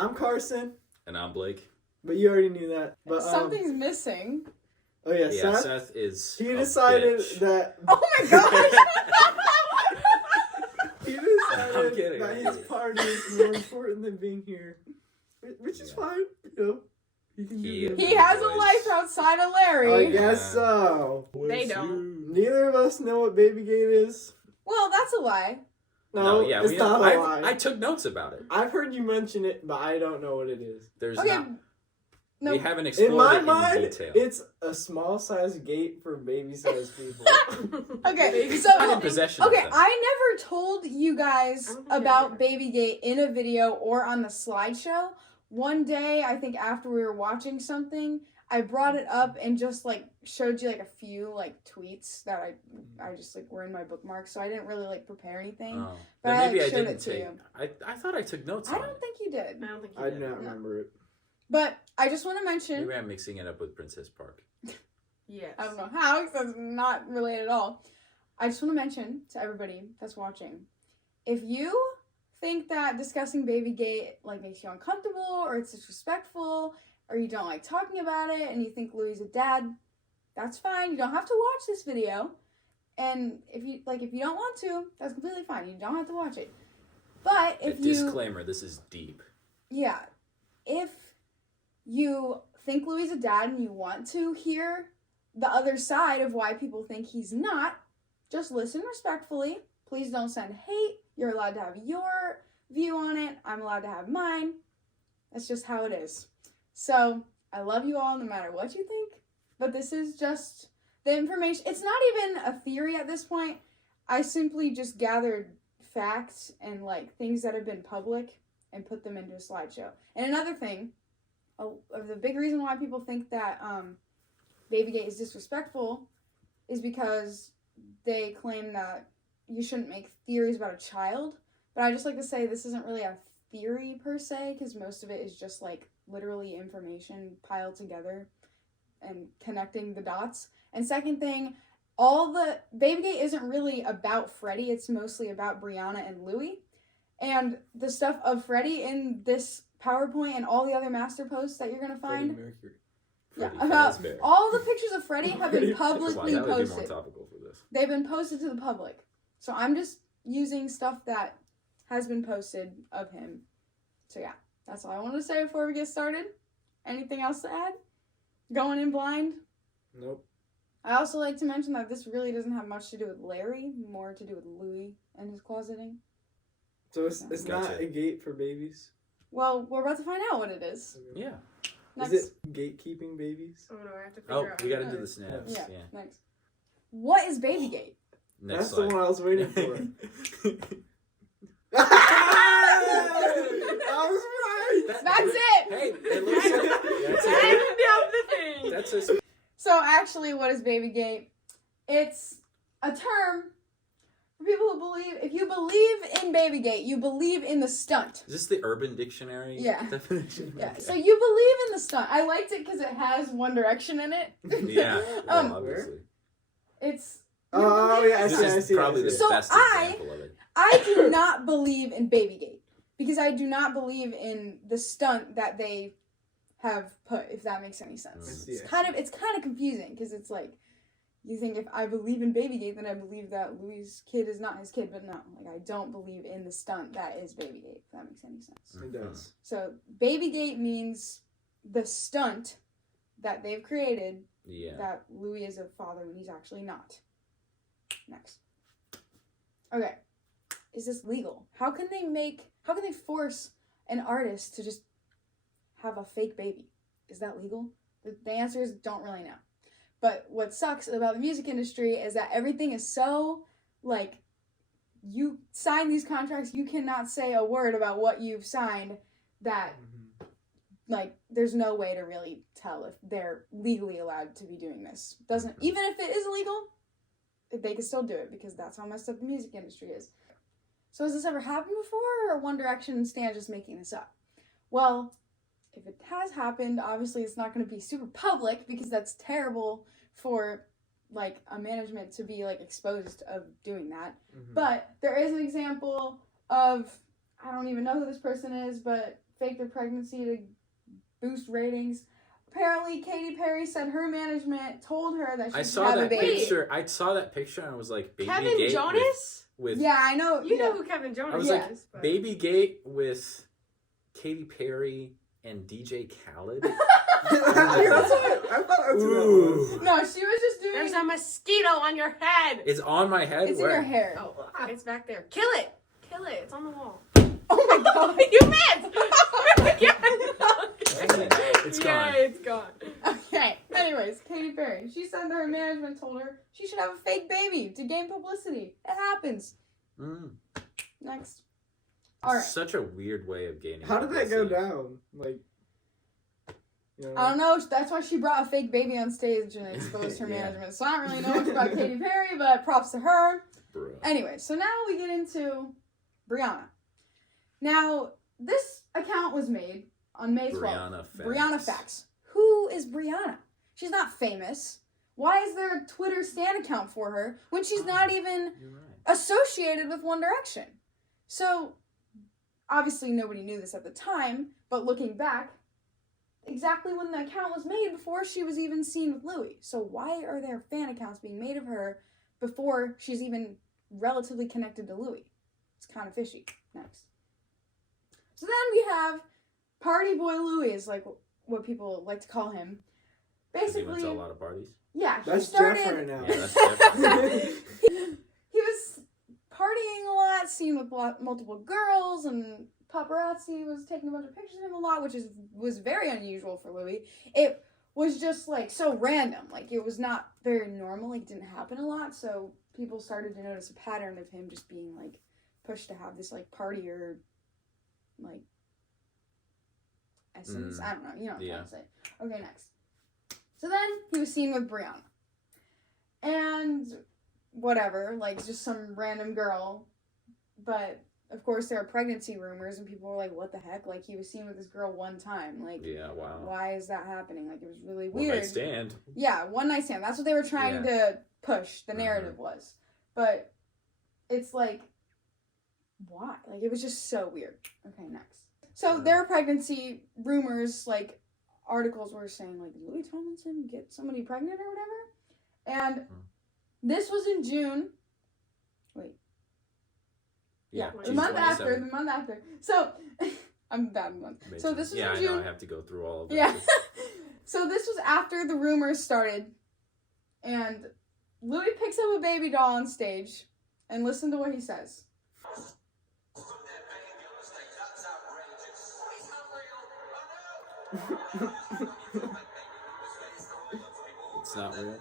I'm Carson. And I'm Blake. But you already knew that. But something's missing. Oh yeah, Yeah, Seth is. He decided bitch. that. Oh my gosh! He I'm decided kidding, that I'm his kidding. party is more important than being here, which is fine. You know, he can do He has a life outside of Larry. I guess so. They don't. Neither of us know what Babygate is. Well, that's a lie. No, yeah, it's not a lie. I took notes about it. I've heard you mention it, but I don't know what it is. There's Okay. not. No. We haven't explored In my it mind, in detail. it's a small-sized gate for baby-sized people. Okay, Not in so possession. okay, of them. I never told you guys I don't think about I Babygate in a video or on the slideshow. One day, I think after we were watching something, I brought it up and just like showed you like a few like tweets that I just like were in my bookmarks, so I didn't really like prepare anything. Oh. But Then I, maybe like, I showed didn't it to take. you. I thought I took notes I on don't it. think you did. I don't think you I did. do not remember it. But I just want to mention, Maybe I'm mixing it up with Princess Park. Yes. I don't know how, because that's not related at all. I just want to mention to everybody that's watching, if you think that discussing Babygate like makes you uncomfortable or it's disrespectful or you don't like talking about it and you think Louis a dad, that's fine. You don't have to watch this video. And if you don't want to, that's completely fine. You don't have to watch it. But if Disclaimer: this is deep. if you think Louis is a dad and you want to hear the other side of why people think he's not, just listen respectfully. Please don't send hate. You're allowed to have your view on it. I'm allowed to have mine. That's just how it is. So, I love you all no matter what you think, but this is just the information. It's not even a theory at this point. I simply just gathered facts and like things that have been public and put them into a slideshow. And another thing, the big reason why people think that Babygate is disrespectful is because they claim that you shouldn't make theories about a child. But I just like to say this isn't really a theory per se, because most of it is just like literally information piled together and connecting the dots. And second thing, all the Babygate isn't really about Freddie. It's mostly about Brianna and Louis. And the stuff of Freddie in this PowerPoint and all the other master posts that you're gonna find. Freddie About Fazbear. all the pictures of Freddie have been Wow, publicly that would be more posted. topical for this. They've been posted to the public. So I'm just using stuff that has been posted of him. So yeah, that's all I wanted to say before we get started. Anything else to add? Going in blind? Nope. I also like to mention that this really doesn't have much to do with Larry, more to do with Louis and his closeting. So it's not Gotcha. a gate for babies? Well, we're about to find out what it is. Yeah. Next. Is it gatekeeping babies? Oh no, I have to figure Oh, out. we got how into to- the snaps. Yeah, Yeah. next. What is Babygate? Next That's slide. the one I was waiting for. I was right! That's it! Hey, it looks like, that's That's it. the thing. That's a, So actually, what is Babygate? It's a term for people who believe, if you believe in Babygate, you believe in the stunt. is this the Urban Dictionary Yeah. definition? Yeah, Okay. so you believe in the stunt. I liked it because it has One Direction in it. Yeah, well, Um, obviously. It's... Oh, yeah, I This see, is probably the So best I- example of it. I do not believe in Babygate because I do not believe in the stunt that they have put, if that makes any sense. I see, It's kind of confusing because it's like, you think if I believe in Babygate, then I believe that Louis' kid is not his kid, but no, like I don't believe in the stunt that is Babygate, if that makes any sense. It does. So Babygate means the stunt that they've created Yeah. that Louis is a father when he's actually not. Next. Okay. Is this legal? How can they force an artist to just have a fake baby? Is that legal? The answer is don't really know. But what sucks about the music industry is that everything is so, like, you sign these contracts, you cannot say a word about what you've signed that, like, there's no way to really tell if they're legally allowed to be doing this. Even if it is illegal, they can still do it because that's how messed up the music industry is. So has this ever happened before, or One Direction and Stan just making this up? Well, if it has happened, obviously it's not going to be super public because that's terrible for, like, a management to be, like, exposed of doing that. Mm-hmm. But there is an example of, I don't even know who this person is, but fake their pregnancy to boost ratings. Apparently, Katy Perry said her management told her that she I should saw have a that baby. picture. I saw that picture and I was like, Kevin Babygate Jonas? with Yeah, I know. You yeah. know who Kevin Jonas I was Yeah. is. but- Babygate with Katy Perry and DJ Khaled. Yeah, that's what I thought that's what that was. Ooh. No, she was just doing. There's a mosquito on your head. It's on my head. It's in Where? your hair. Oh, it's back there. Kill it. Kill it. It's on the wall. Oh my god. You missed. Dang it. It's Yeah, gone. it's gone. Okay. Anyways, Katy Perry. She said that her management told her she should have a fake baby to gain publicity. It happens. Mm. Next. All right. Such a weird way of gaining. How did that go publicity. down? Like, you know, I don't know. That's why she brought a fake baby on stage and exposed her Yeah. management. So I don't really know much about Katy Perry, but props to her. Bro. Anyway, so now we get into Brianna. Now, this account was made on May 12th. Brianna Facts. Brianna Facts. Who is Brianna? She's not famous. Why is there a Twitter stan account for her when she's not even You're right. associated with One Direction? So, obviously nobody knew this at the time, but looking back, exactly when the account was made before she was even seen with Louis. So why are there fan accounts being made of her before she's even relatively connected to Louis? It's kind of fishy. Next. So then we have Party Boy Louis, is like what people like to call him. Does he went Basically, to a lot of parties. yeah, he that's started. Jeff right now. Yeah, that's Jeff. He was partying a lot, seen with multiple girls, and paparazzi was taking a bunch of pictures of him a lot, which was very unusual for Louis. It was just like so random, like it was not very normal, like it didn't happen a lot, so people started to notice a pattern of him just being like pushed to have this like partier like essence. I don't know, you know what I'm trying to say. Okay, next. So then he was seen with Brianna. And whatever, like just some random girl. But of course there are pregnancy rumors and people were like, what the heck? Like he was seen with this girl one time. Like Yeah, wow. why is that happening? Like it was really One weird. night stand. Yeah, one night stand. That's what they were trying to push. The narrative was. But it's like, why? Like it was just so weird. Okay, next. So there are pregnancy rumors, like articles were saying like, did Louis Tomlinson get somebody pregnant or whatever? And this was in June. Wait. Yeah, The she's month 27. after. So I'm bad month. So Amazing. this was yeah, in I June. know. I have to go through all of that. Yeah. So this was after the rumors started, and Louis picks up a baby doll on stage, and listen to what he says. It's not real.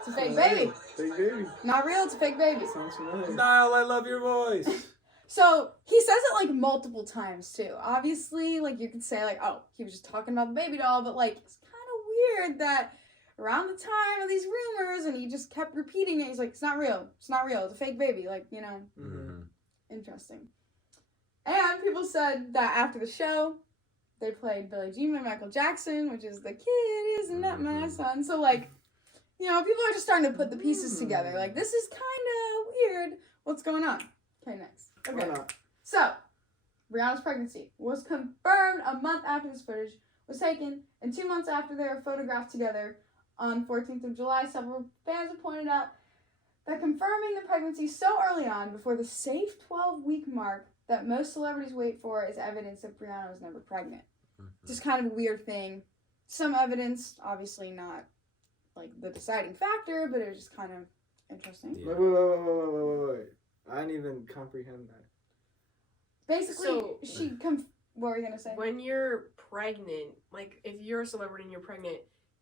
It's a fake baby. Fake baby. Not real, it's a fake baby. Sounds familiar. Niall, I love your voice. So he says it like multiple times too. Obviously, like you could say like, oh, he was just talking about the baby doll, but like it's kind of weird that around the time of these rumors, and he just kept repeating it. He's like, it's not real. It's not real. It's a fake baby. Like, you know, Mm-hmm. interesting. And people said that after the show, they played Billie Jean by Michael Jackson, which is the kid isn't that my son. So like, you know, people are just starting to put the pieces together. Like, this is kind of weird. What's going on? Okay, next. Why Okay. not? So, Brianna's pregnancy was confirmed a month after this footage was taken, and 2 months after they were photographed together on 14th of July. Several fans have pointed out that confirming the pregnancy so early on, before the safe 12-week mark that most celebrities wait for, is evidence that Brianna was never pregnant. Just kind of a weird thing. Some evidence, obviously not like the deciding factor, but it was just kind of interesting. Yeah. Wait. I didn't even comprehend that. Basically, So- what were you gonna say? When you're pregnant, like if you're a celebrity and you're pregnant,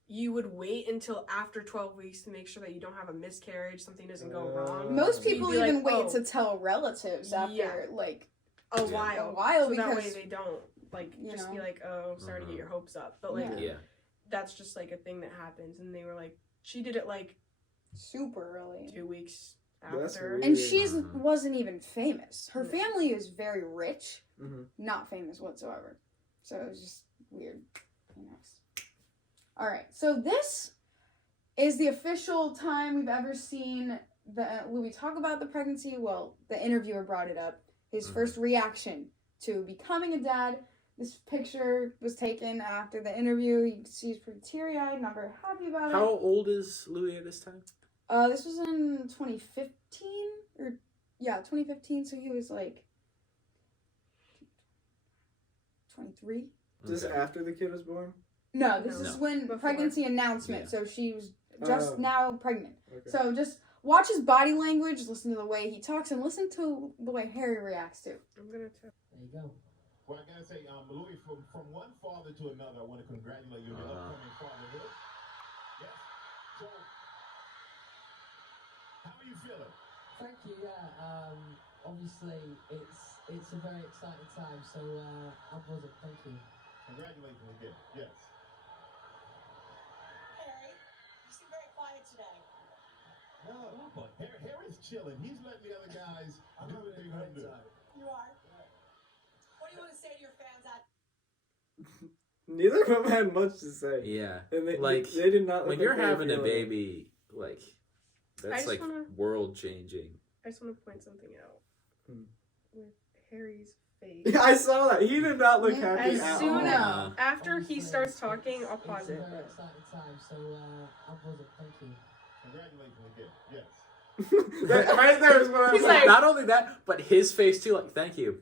you would wait until after 12 weeks to make sure that you don't have a miscarriage, something doesn't go wrong. Most You'd people be like, even wait oh, to tell relatives after Yeah. like a Yeah. while. a while so that way because they don't like you just know. be like, oh, sorry to get your hopes up. But like Yeah. Yeah. that's just like a thing that happens, and they were like, she did it like super early. 2 weeks That's after. weird. And she Mhm. wasn't even famous. Her No. family is very rich, Mm-hmm. not famous whatsoever. So it was just weird. Okay, next. All right, so this is the official time we've ever seen Louis talk about the pregnancy. Well, the interviewer brought it up. His Mhm. first reaction to becoming a dad. This picture was taken after the interview. You can see he's pretty teary-eyed, not very happy about How it. old is Louis at this time? This was in 2015, or, yeah, 2015, so he was, like, 23? Just Okay. after the kid was born? No, this No. is when Before. pregnancy announcement, Yeah. so she was just Oh. now pregnant. Okay. So just watch his body language, listen to the way he talks, and listen to the way Harry reacts to. I'm gonna tell. There you go. Well, I gotta say, Louis, from one father to another, I want to congratulate you on your upcoming fatherhood. Yes. So, how are you feeling? Thank you. Yeah. Obviously, it's a very exciting time. So I'm buzzing. Thank you. Congratulations again. Yes. Harry, you seem very quiet today. No, but Harry's chilling. He's letting the other guys do what they're gonna do. You are? What do you want to say to your fans out Neither of them had much to say. Yeah. And they, Like, they did not. When look you're like they were having a feeling it. baby, like, that's just like wanna- world changing. I just want to point something out with Harry's face. Yeah, I saw that. He did not look happy As at soon all. as after he Obviously, starts talking, I'll pause it's it. a very exciting time. So I'm buzzing. Thank you. Congratulations again. Yes. That right there is what I He's was like- Not only that, but his face too. Like, thank you.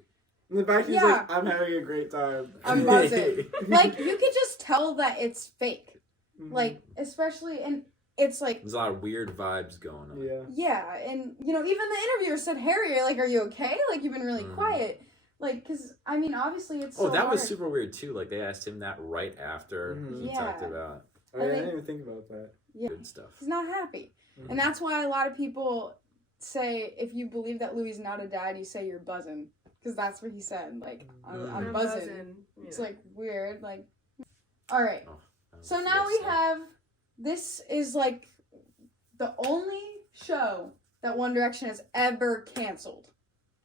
In the back, he's Yeah. like, I'm having a great time. I'm buzzing. Like, you could just tell that it's fake. Mhm. Like, especially, and it's like, There's a lot of weird vibes going on. yeah. yeah, and, you know, even the interviewer said, Harry, like, are you okay? Like, you've been really Mm. quiet. Like, because, I mean, obviously it's Oh, so that was hard. super weird too. Like, they asked him that right after Mhm. he Yeah. talked about Oh, yeah, I think- didn't even think about that. Yeah. good stuff. He's not happy. Mhm. And that's why a lot of people say, if you believe that Louis is not a dad, you say you're buzzing. Because that's what he said. Like, I'm Mhm. buzzing. Yeah. It's like weird. Like, all right. Oh, that was So the now best we thing. have, this is like the only show that One Direction has ever canceled.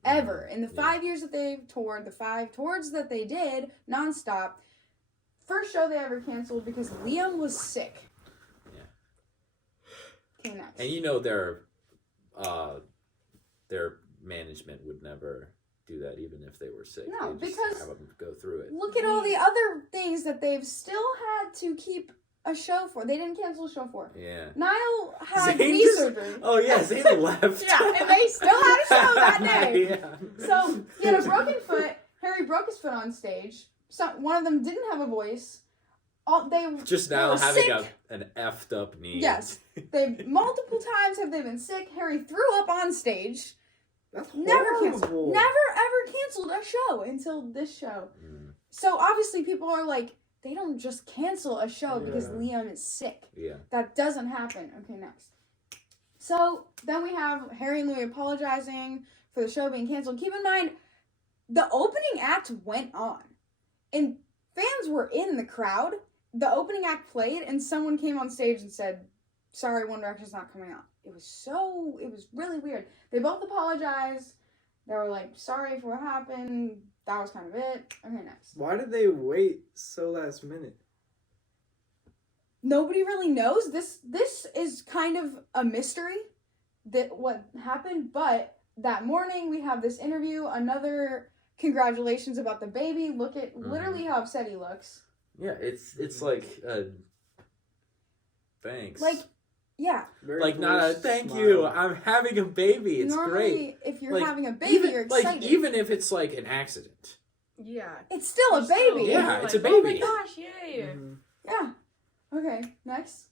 Ever. In the Yeah. 5 years that they've toured, the 5 tours that they did nonstop, first show they ever canceled because Liam was sick. Yeah. Okay, next. And you know their management would never do that, even if they were sick. No, They just because- have them go through it. Look at all the other things that they've still had to keep a show for. They didn't cancel a show for. Yeah. Niall had Zayn knee just- surgery. Oh yeah, Zayn left. Yeah, and they still had a show that day. Yeah. So he had a broken foot. Harry broke his foot on stage. So one of them didn't have a voice. They Just they now were having sick. an effed up knee. Yes. They multiple times have they been sick. Harry threw up on stage. That's Never horrible. canceled. Never ever canceled a show until this show. Mm, So obviously people are like, they don't just cancel a show because Yeah. Liam is sick. yeah. That doesn't happen. Okay, next. So then we have Harry and Louis apologizing for the show being canceled. Keep in mind, the opening act went on, and fans were in the crowd. The opening act played, and someone came on stage and said, "Sorry, One Direction's not coming out." It was really weird. They both apologized. They were like, "Sorry for what happened. That was kind of it." Okay, next. Why did they wait so last minute? Nobody really knows. This is kind of a mystery that what happened, but that morning we have this interview, another congratulations about the baby. Look at literally how upset he looks. Yeah, it's like thanks. Like, yeah. Very Like not a forced thank smile. you. I'm having a baby. It's Normally, great. if you're Like, having a baby, even, you're excited. Like even if it's like an accident. Yeah. It's still a baby. Yeah, it's a Oh my baby. gosh, yay. Mhm. Yeah. Okay, next.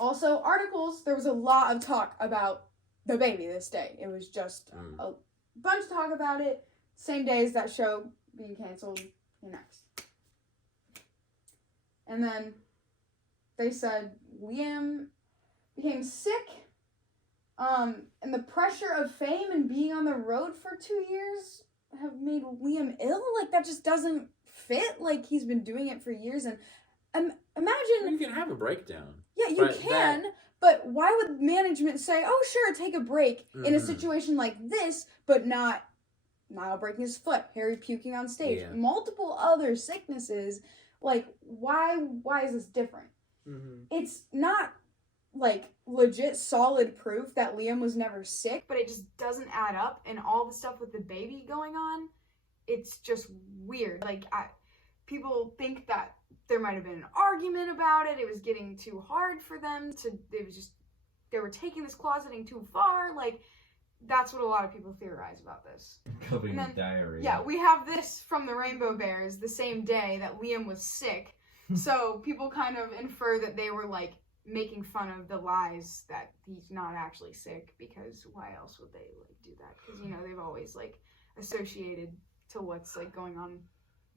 Also, articles, there was a lot of talk about the baby this day. It was just Mm. a bunch of talk about it. Same day as that show being canceled. Next. And then they said Liam became sick. And the pressure of fame and being on the road for 2 years have made Liam ill. Like, that just doesn't fit. Like, he's been doing it for years. And imagine, You can have a breakdown. yeah, you but can, but why would management say, "Oh, sure, take a break" in a Mhm. situation like this, but not Niall breaking his foot, Harry puking on stage, Yeah. multiple other sicknesses? Like, why is this different? Mhm. It's not like legit solid proof that Liam was never sick, but it just doesn't add up. And all the stuff with the baby going on, it's just weird. Like, people think that there might have been an argument about it. It was getting too hard for them they were taking this closeting too far. Like, that's what a lot of people theorize about this. Covered in diarrhea. Yeah, we have this from the Rainbow Bears the same day that Liam was sick. So people kind of infer that they were like making fun of the lies that he's not actually sick, because why else would they like do that? Because, you know, they've always like associated to what's like going on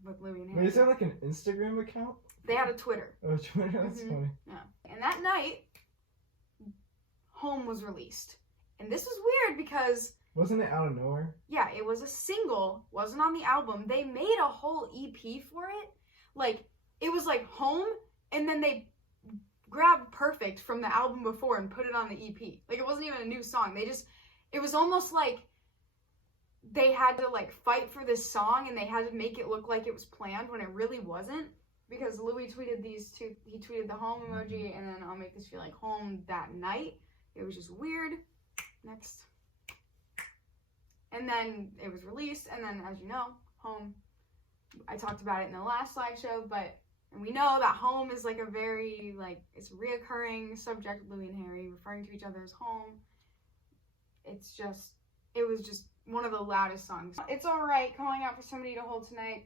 with Louis and Harry. Wait, is there like an Instagram account? They had a Twitter. Oh, Twitter? That's funny. Yeah. And that night, Home was released. And this was weird because... Wasn't it out of nowhere? Yeah, it was a single. Wasn't on the album. They made a whole EP for it. Like, it was like Home, and then they grabbed Perfect from the album before and put it on the EP. Like, it wasn't even a new song. It was almost like they had to, like, fight for this song, and they had to make it look like it was planned when it really wasn't. Because Louis tweeted these two. He tweeted the Home emoji, and then I'll make this feel like home that night. It was just weird. Next. And then it was released, and then, as you know, Home. I talked about it in the last slideshow, and we know that Home is like a very, like, it's a reoccurring subject with Louis and Harry, referring to each other as home. It was just one of the loudest songs. It's alright, calling out for somebody to hold tonight.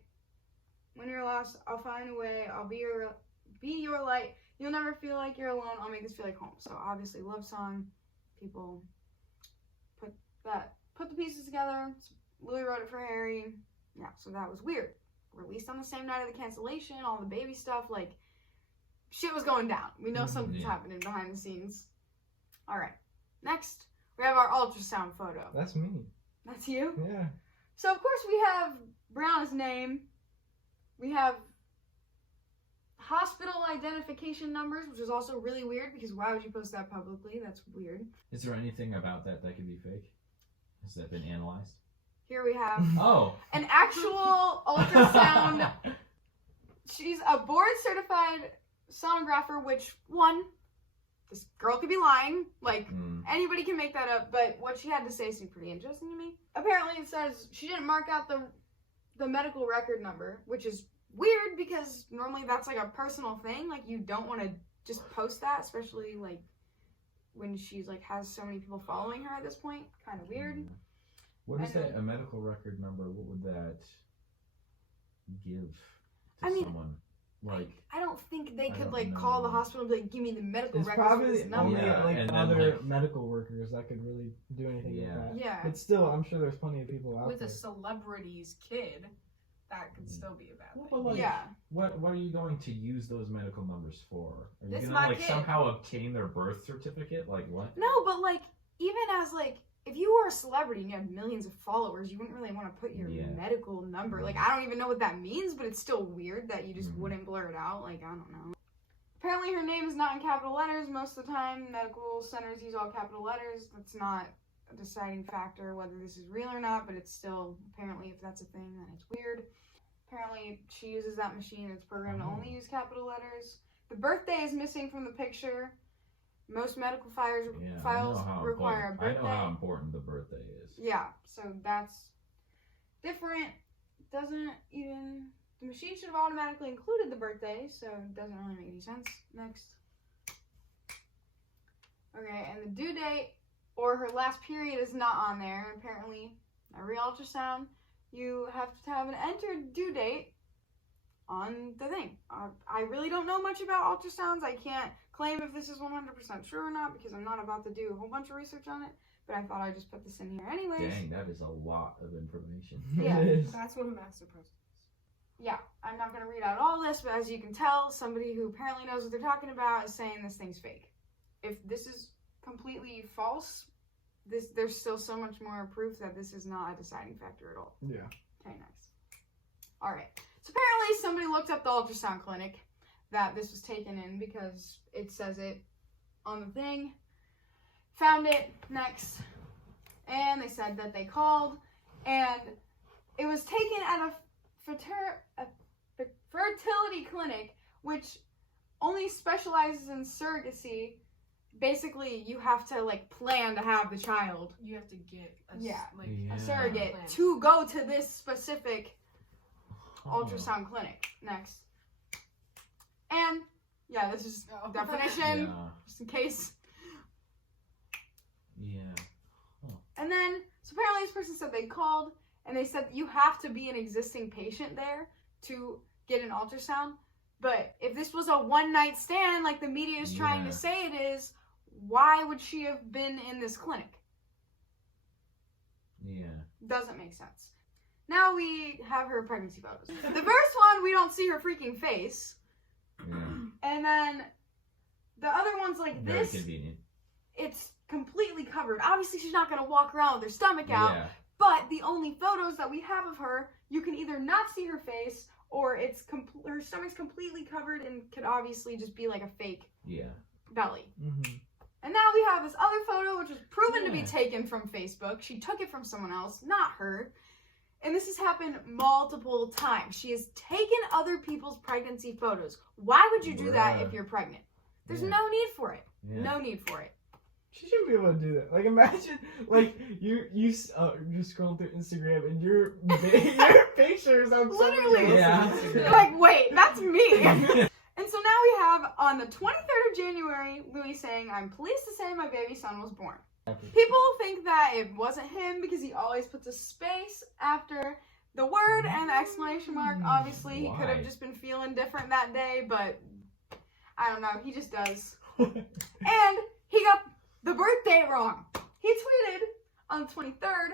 When you're lost, I'll find a way, I'll be your light. You'll never feel like you're alone, I'll make this feel like home. So obviously, love song. People put the pieces together. Louis wrote it for Harry. Yeah, so that was weird. Released on the same night of the cancellation, all the baby stuff, like, shit was going down. We know something's happening behind the scenes. Alright, next, we have our ultrasound photo. That's me. That's you? Yeah. So, of course, we have Brown's name. We have hospital identification numbers, which is also really weird, because why would you post that publicly? That's weird. Is there anything about that could be fake? Has that been analyzed? Here we have an actual ultrasound. She's a board-certified sonographer, which, one, this girl could be lying. Like, anybody can make that up, but what she had to say seemed pretty interesting to me. Apparently, it says she didn't mark out the medical record number, which is weird, because normally that's, like, a personal thing. Like, you don't want to just post that, especially, like, when she's, like, has so many people following her at this point. Kind of weird. What is that, a medical record number? What would that give to someone? Like, I don't think they could, like, call the hospital and be like, give me the medical records probably for this number. only, other medical workers that could really do anything with that. Yeah. But still, I'm sure there's plenty of people out With there. a celebrity's kid, that could still be a bad thing. Well, like, yeah. What are you going to use those medical numbers for? Are you This going my to, like, kid. somehow obtain their birth certificate? Like, what? No, but, like, even as, like, if you were a celebrity and you had millions of followers, you wouldn't really want to put your medical number. Like, I don't even know what that means, but it's still weird that you just wouldn't blur it out. Like, I don't know. Apparently her name is not in capital letters most of the time. Medical centers use all capital letters. That's not a deciding factor whether this is real or not, but it's still, apparently, if that's a thing, then it's weird. Apparently she uses that machine. It's programmed to only use capital letters. The birthday is missing from the picture. Most medical files require a birthday. I know how important the birthday is. Yeah, so that's different. Doesn't even... The machine should have automatically included the birthday, so it doesn't really make any sense. Next. Okay, and the due date or her last period is not on there. Apparently, every ultrasound, you have to have an entered due date on the thing. I really don't know much about ultrasounds. I can't claim if this is 100% true or not, because I'm not about to do a whole bunch of research on it, but I thought I'd just put this in here anyways. Dang, that is a lot of information. Yeah. That's what a master process is. Yeah, I'm not going to read out all this, but as you can tell, somebody who apparently knows what they're talking about is saying this thing's fake. If this is completely false, there's still so much more proof that this is not a deciding factor at all. Yeah. Okay, nice. Alright, so apparently somebody looked up the ultrasound clinic that this was taken in, because it says it on the thing. Found it, next. And they said that they called, and it was taken at a fertility clinic, which only specializes in surrogacy. Basically, you have to, like, plan to have the child. You have to get a Yeah. like A surrogate plan. to go to this specific ultrasound clinic. Next. And, yeah, this is definition, just in case. Yeah. And then, so apparently this person said they called, and they said that you have to be an existing patient there to get an ultrasound. But if this was a one-night stand, like the media is trying to say it is, why would she have been in this clinic? Yeah. Doesn't make sense. Now we have her pregnancy photos. The first one, we don't see her freaking face. Yeah. And then the other one's like Very this. convenient. It's completely covered. Obviously, she's not going to walk around with her stomach out. Yeah. But the only photos that we have of her, you can either not see her face, or it's her stomach's completely covered and could obviously just be like a fake belly. Mm-hmm. And now we have this other photo, which was proven to be taken from Facebook. She took it from someone else, not her. And this has happened multiple times. She has taken other people's pregnancy photos. Why would you do that if you're pregnant? There's no need for it. Yeah. No need for it. She shouldn't be able to do that. Like, imagine, like, you're scrolling through Instagram and your picture is on Literally. somebody else's. Like, wait, that's me. And so now we have, on the 23rd of January, Louis saying, "I'm pleased to say my baby son was born." People think that it wasn't him because he always puts a space after the word and the exclamation mark. Obviously, he could have just been feeling different that day, but I don't know. He just does. And he got the birth date wrong. He tweeted on the 23rd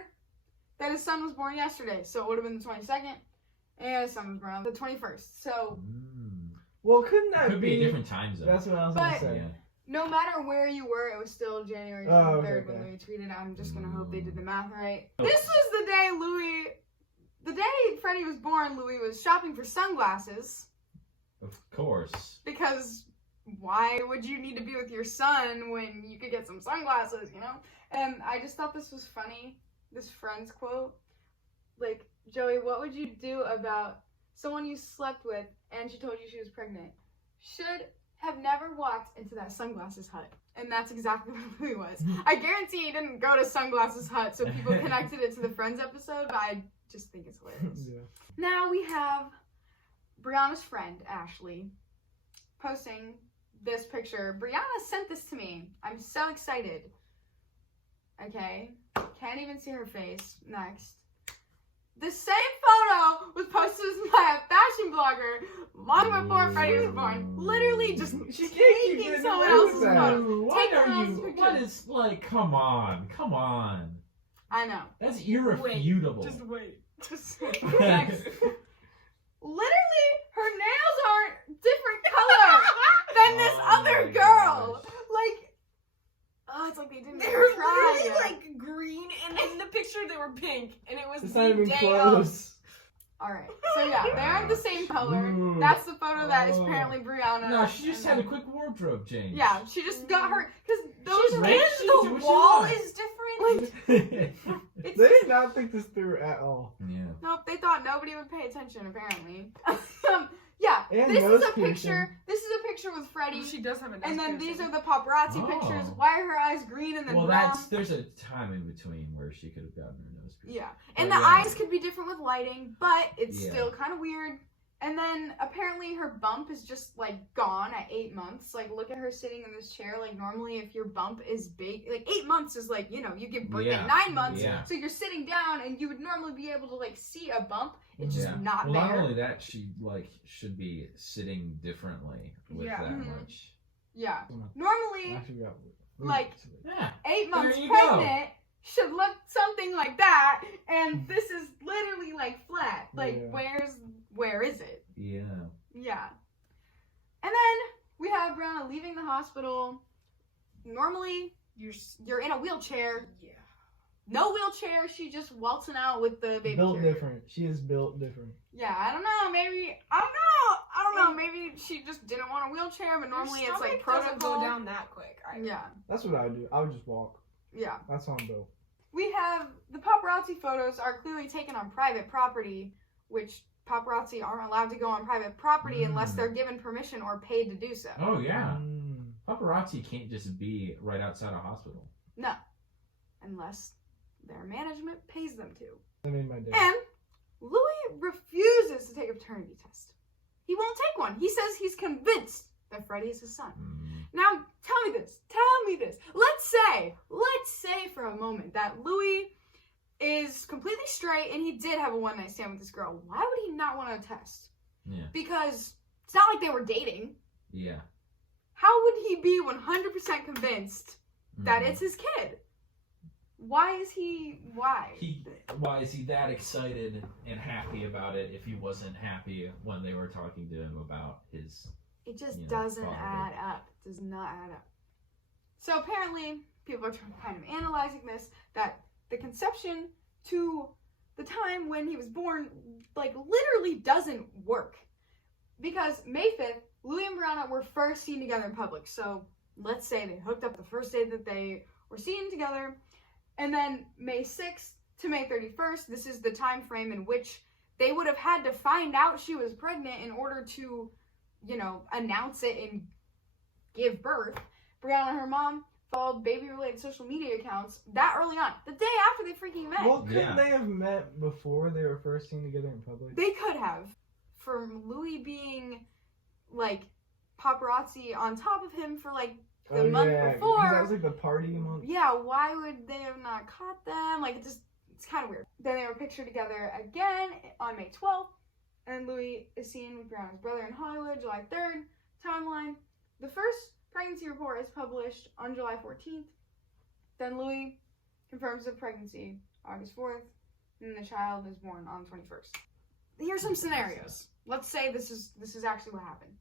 that his son was born yesterday, so it would have been the 22nd, and his son was born on the 21st. So, well, couldn't that could be a different time zone? That's what I was going to say. Yeah. no matter where you were, it was still January 23rd when Louis tweeted. I'm just gonna hope they did the math right. This was the day Freddie was born. Louis was shopping for sunglasses. Of course. Because why would you need to be with your son when you could get some sunglasses, you know? And I just thought this was funny, this friend's quote. Like, Joey, what would you do about someone you slept with and she told you she was pregnant? Should have never walked into that sunglasses hut. And that's exactly what Louis was. I guarantee he didn't go to Sunglasses Hut, so people connected it to the Friends episode, but I just think it's hilarious. Yeah. Now we have Brianna's friend, Ashley, posting this picture. Brianna sent this to me. I'm so excited. Okay. Can't even see her face. Next. The same photo was posted by a fashion blogger long before Freddie was born. Literally just taking someone else's photo. What is, like, come on. I know. That's irrefutable. Just wait. Next. Literally, her nails aren't different color than this other girl. Like, oh, it's like they didn't They were try. literally like green, and in the picture they were pink, and it was It's the not even day close. Alright, so yeah, they aren't the same color. That's the photo that is apparently Brianna. No, she just had a quick wardrobe change. Yeah, she just got her, because She's those rich. She can do the what she wall wants. is different. It's, They did not think this through at all. Yeah. nope, they thought nobody would pay attention, apparently. Yeah, And this nose is a piercing. picture. This is a picture with Freddie. She does have a nose And then piercing. these are the paparazzi Oh. pictures. Why are her eyes green and then Well, brown? there's a time in between where she could have gotten her nose pierced. Yeah. And But the yeah. eyes could be different with lighting, but it's Yeah. still kind of weird. And then apparently her bump is just like gone at 8 months. Like, look at her sitting in this chair. Like, normally if your bump is big, like 8 months is like, you know, you give birth at 9 months. Yeah. So you're sitting down and you would normally be able to like see a bump. It's just Yeah. not well, there. not only that, she should be sitting differently with Yeah. that Mhm. much. Yeah. Come on. Normally, Actually, got like, Yeah. 8 months you pregnant should look something like that, and this is literally like flat. Like, Yeah. where is it? Yeah. Yeah. And then we have Brianna leaving the hospital. Normally, you're in a wheelchair. Yeah. No wheelchair. She just waltzing out with the baby built carrier. different. She is built different. Yeah, I don't know. Maybe Maybe she just didn't want a wheelchair, but normally it's like protocol. Doesn't go down that quick. Yeah. That's what I would do. I would just walk. Yeah. That's how I'm built. We have the paparazzi photos are clearly taken on private property, which paparazzi aren't allowed to go on private property unless they're given permission or paid to do so. Oh, yeah. Mm. Paparazzi can't just be right outside a hospital. No. Unless their management pays them to. That made my day. And Louis refuses to take a paternity test. He won't take one. He says he's convinced that Freddie is his son. Now, tell me this. Let's say for a moment that Louis is completely straight and he did have a one-night stand with this girl. Why would he not want to test? Yeah. Because it's not like they were dating. Yeah. How would he be 100% convinced that it's his kid? Why is he that excited and happy about it if he wasn't happy when they were talking to him about his... It just doesn't add up. It does not add up. So apparently, people are kind of analyzing this, that the conception to the time when he was born, like, literally doesn't work. Because May 5th, Louis and Brianna were first seen together in public. So let's say they hooked up the first day that they were seen together. And then May 6th to May 31st, this is the time frame in which they would have had to find out she was pregnant in order to, you know, announce it and give birth. Brianna and her mom followed baby-related social media accounts that early on, the day after they freaking met. Well, couldn't they have met before they were first seen together in public? They could have. From Louis being, like, paparazzi on top of him for, like, the month before. Because that was, like, the party month. Yeah, why would they have not caught them? Like, it's kind of weird. Then they were pictured together again on May 12th. And Louis is seen with Brianna's brother in Hollywood, July 3rd. Timeline. The first pregnancy report is published on July 14th. Then Louis confirms the pregnancy August 4th. And the child is born on the 21st. Here's some scenarios. Let's say this is actually what happened.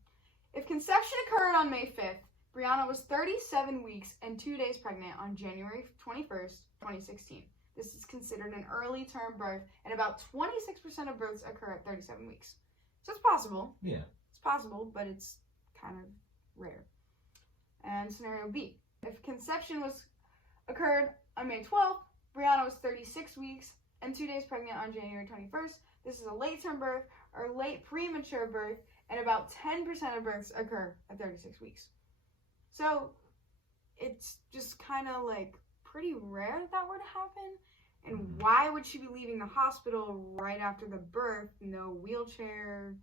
If conception occurred on May 5th, Brianna was 37 weeks and 2 days pregnant on January 21st, 2016. This is considered an early term birth, and about 26% of births occur at 37 weeks. So it's possible. Yeah. It's possible, but it's kind of rare. And scenario B. If conception occurred on May 12th, Brianna was 36 weeks and 2 days pregnant on January 21st. This is a late term birth or late premature birth, and about 10% of births occur at 36 weeks. So it's just kind of like pretty rare that were to happen. And why would she be leaving the hospital right after the birth? No wheelchair,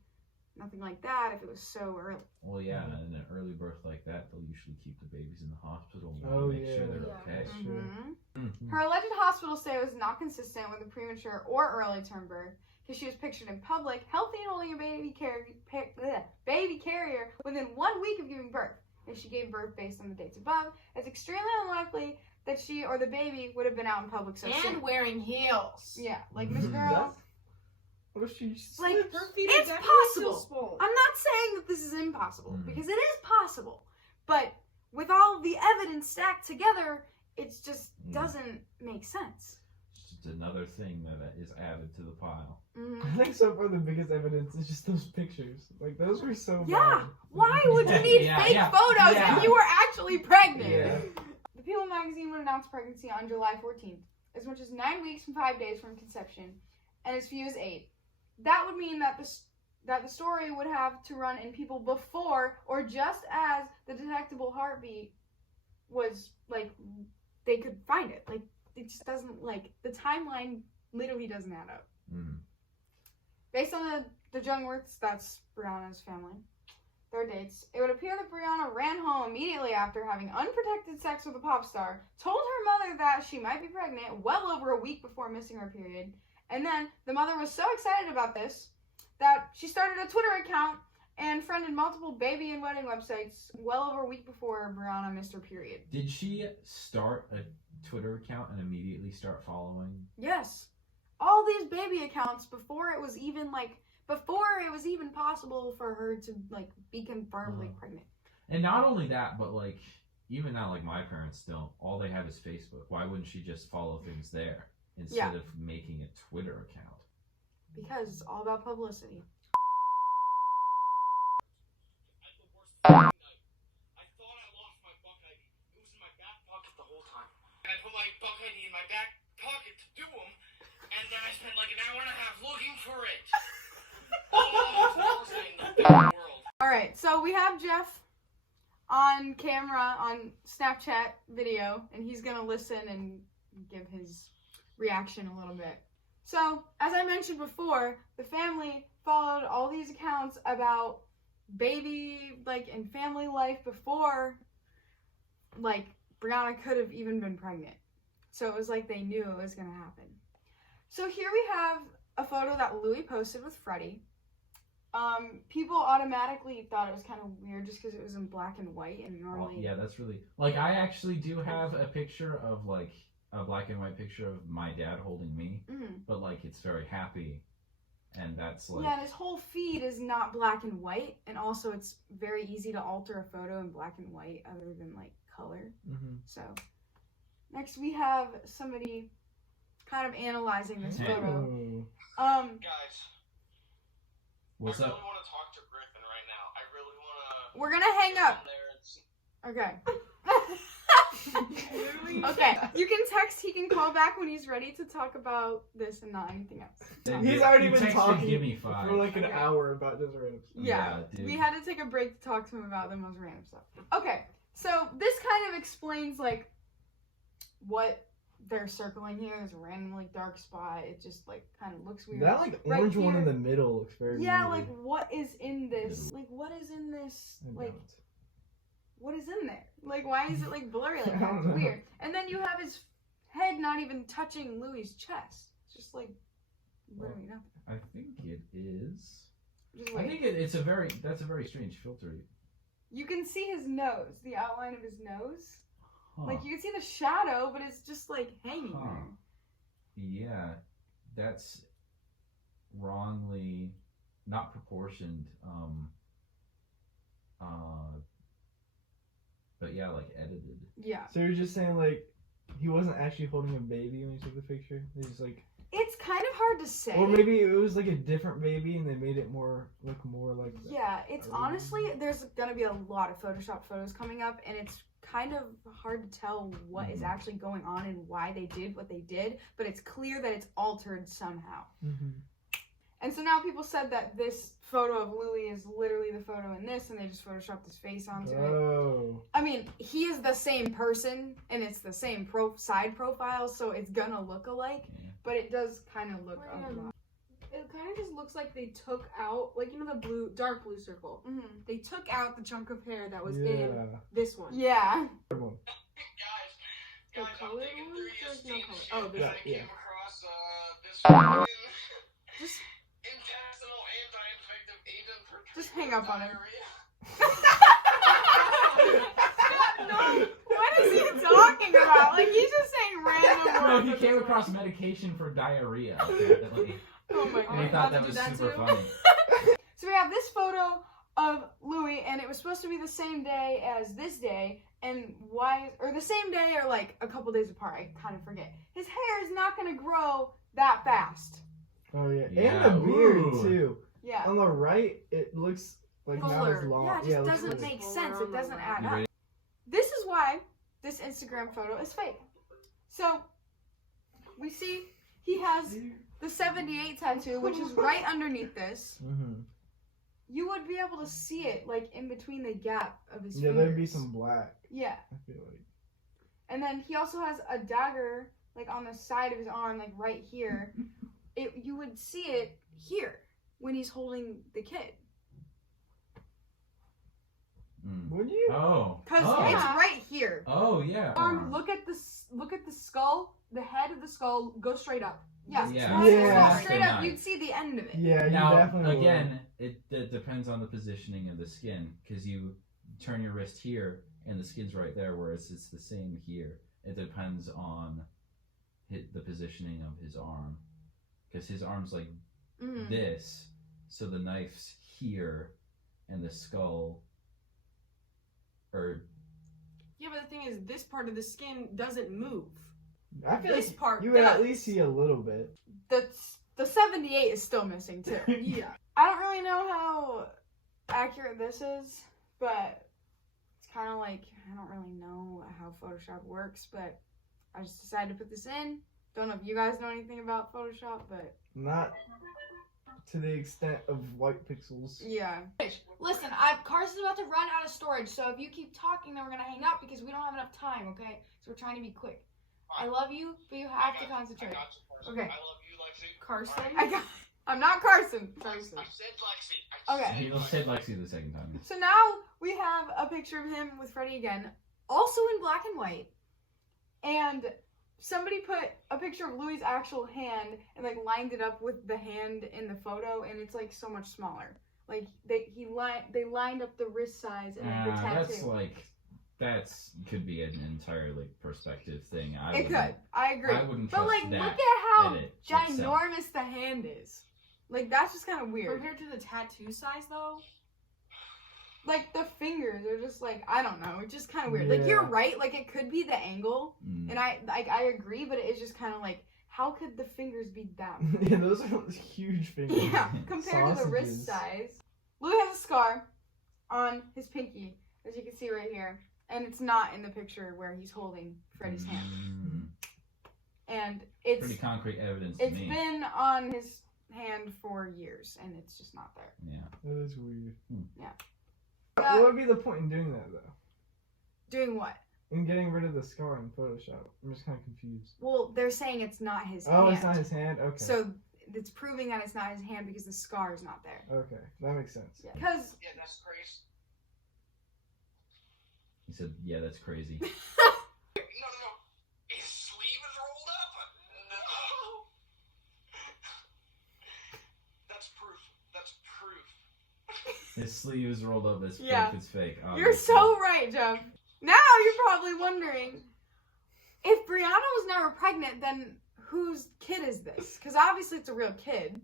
nothing like that, if it was so early. Well, yeah, in an early birth like that, they'll usually keep the babies in the hospital and Oh, make yeah. sure they're Yeah. okay. Mm-hmm. Her alleged hospital stay was not consistent with a premature or early term birth, because she was pictured in public, healthy and holding a baby carrier within 1 week of giving birth. If she gave birth based on the dates above, it's extremely unlikely that she or the baby would have been out in public so soon. And wearing heels. Yeah, like Miss Girl. Well, she Like, Her feet it's are possible. swole. I'm not saying that this is impossible, Mm. because it is possible. But with all the evidence stacked together, it just doesn't make sense. It's another thing that is added to the pile. Mm-hmm. I think so far the biggest evidence is just those pictures. Like, those were so Yeah, bad. why would you need Yeah, fake yeah, photos yeah. if you were actually pregnant? Yeah. The People magazine would announce pregnancy on July 14th, as much as 9 weeks and 5 days from conception, and as few as 8. That would mean that the story would have to run in people before or just as the detectable heartbeat was, like, they could find it. Like, it just doesn't, like, the timeline literally doesn't add up. Mm. Based on the Jungwirths, that's Brianna's family, their dates, it would appear that Brianna ran home immediately after having unprotected sex with a pop star, told her mother that she might be pregnant well over a week before missing her period, and then the mother was so excited about this that she started a Twitter account and friended multiple baby and wedding websites well over a week before Brianna missed her period. Did she start a Twitter account and immediately start following? Yes. All these baby accounts before it was even possible for her to, like, be confirmed like pregnant. And not only that, but, like, even now, like, my parents don't. All they have is Facebook. Why wouldn't she just follow things there instead of making a Twitter account? Because it's all about publicity. I thought I lost my buck ID. It was in my back pocket the whole time. And I put my buck ID in my back pocket to do them, and then I spent like an hour and a half looking for it. Oh, it's the worst thing in the world. Alright, so we have Jeff on camera on Snapchat video, and he's gonna listen and give his reaction a little bit. So, as I mentioned before, the family followed all these accounts about baby, like, and family life before, like, Brianna could have even been pregnant. So it was like they knew it was going to happen. So here we have a photo that Louis posted with Freddie. People automatically thought it was kind of weird just because it was in black and white, and normally... Well, yeah, that's really... Like, I actually do have a picture of, like, a black and white picture of my dad holding me, but, like, it's very happy, and that's, like... Yeah, and his whole feed is not black and white, and also it's very easy to alter a photo in black and white other than, like, color. So, next we have somebody kind of analyzing this photo. Guys. What's I up? really want to talk to Griffin right now. I really want to... We're gonna hang up. Okay. Okay. You can text, he can call back when he's ready to talk about this and not anything else. He's already You been text me, talking give me 5. for like an hour about just random stuff. Yeah, dude. we had to take a break to talk to him about the most random stuff. Okay, so this kind of explains, like, what they're circling here. There's a random, like, dark spot. It just, like, kind of looks weird. That, like, Right orange one here. in the middle looks very Yeah, weird. like, what is in this? Like, what is in this? Like, what is in there? Like, why is it, like, blurry like I that? don't It's know. weird. And then you have his head not even touching Louis' chest. It's just, like, literally nothing. I think it is... Just I like, think that's a very strange filter. you can see his nose, the outline of his nose. Huh. Like, you can see the shadow, but it's just, like, hanging there. Yeah, that's wrongly not proportioned. But yeah, like edited. Yeah. So you're just saying, like, he wasn't actually holding a baby when he took the picture? He's just like... It's kind of hard to say. Or maybe it was like a different baby and they made it look more like that. Yeah, it's honestly, there's gonna be a lot of Photoshop photos coming up, and it's kind of hard to tell what is actually going on and why they did what they did, but it's clear that it's altered somehow. And so now people said that this photo of Louis is literally the photo in this, and they just photoshopped his face onto it. I mean, he is the same person, and it's the same side profile, so it's gonna look alike, but it does kind of look a lot. It kind of just looks like they took out, like, you know, the dark blue circle. They took out the chunk of hair that was in this one. Yeah. Guys, The I'm colored digging one? through There's no ESPN color. shit, Oh, and I yeah. came across this fucking Just intestinal anti-infective agent for Just hang up on him. diarrhea. What is he talking about? Like, he's just saying random No, words. he came across medication for diarrhea. Apparently. Oh my And he god. thought that was super funny. So we have this photo of Louis, and it was supposed to be the same day as this day, and the same day or like a couple days apart, I kind of forget. His hair is not going to grow that fast. Oh, yeah. Yeah, And the beard, ooh. too. Yeah. On the right, it looks like not as Fuller. long. Yeah, it just looks doesn't good. make sense. It doesn't add You up. ready? This is why this Instagram photo is fake. So, we see he has the 78 tattoo, which is right underneath this. You would be able to see it, like, in between the gap of his Yeah, fingers. there'd be some black, Yeah. I feel like. And then he also has a dagger, like, on the side of his arm, like, right here. You would see it here when he's holding the kid. Would you? Oh. Because Oh. it's right here. Oh, yeah. Look at the skull. The head of the skull goes straight up. Yeah. Yeah. Yeah. Straight up, you'd see the end of it. Yeah, you Now, definitely would. again, it depends on the positioning of the skin, because you turn your wrist here, and the skin's right there, whereas it's the same here. It depends on the positioning of his arm, because his arm's like this, so the knife's here, and the skull, Yeah, but the thing is, this part of the skin doesn't move. I feel This like part you would at does. least see a little bit. The 78 is still missing, too. Yeah. I don't really know how accurate this is, but it's kind of like, I don't really know how Photoshop works, but I just decided to put this in. Don't know if you guys know anything about Photoshop, but Not to the extent of white pixels. yeah. Listen, Carson's about to run out of storage, so if you keep talking, then we're gonna hang up because we don't have enough time, okay? So we're trying to be quick. I love you, but you have to concentrate. I got you, Carson. Okay. I love you like Lexi. Carson. Alright. I'm not Carson. Carson. I said Lexi. Okay. He said Lexi the second time. So now we have a picture of him with Freddie again, also in black and white. And somebody put a picture of Louis' actual hand and like lined it up with the hand in the photo, and it's like so much smaller. Like they lined up the wrist size and like, the tattoo. That's could be an entirely perspective thing. It could. I agree. I wouldn't but trust like, that look at how edit itself. ginormous the hand is. Like that's just kind of weird. Compared to the tattoo size, though. Like the fingers are just like, I don't know, it's just kind of weird. Like Yeah. you're right, like it could be the angle, and I agree, but it's just kind of like, how could the fingers be that? Yeah, those are huge fingers. Yeah, compared to the wrist size. Louis has a scar on his pinky, as you can see right here, and it's not in the picture where he's holding Freddie's hand. And it's pretty concrete evidence to me. It's been on his hand for years, and it's just not there. Yeah. That is weird. Yeah. What would be the point in doing that, though? Doing what? In getting rid of the scar in Photoshop. I'm just kind of confused. Well, they're saying it's not his hand. Oh, it's not his hand? Okay. So it's proving that it's not his hand because the scar is not there. Okay, that makes sense. Yeah. Because Yeah, that's crazy. He said, "Yeah, that's crazy." No. His sleeve is rolled up. No. That's proof. That's proof. His sleeve is rolled up. That's Yeah. proof it's fake. you're Obviously. so right, Jeff. Now you're probably wondering, if Brianna was never pregnant, then whose kid is this? Because obviously it's a real kid.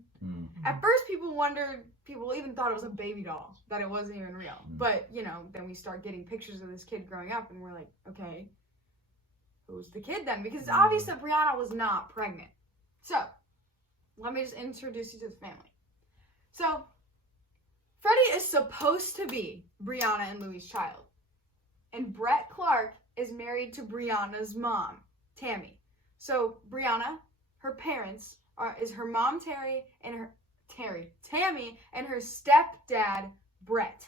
At first people even thought it was a baby doll, that it wasn't even real. But, then we start getting pictures of this kid growing up, and we're like, okay, who's the kid then? Because it's obvious that Brianna was not pregnant. So, let me just introduce you to the family. So, Freddie is supposed to be Brianna and Louis' child. And Brett Clark is married to Brianna's mom, Tammy. So, Brianna, her parents, is her mom, Tammy, and her stepdad, Brett.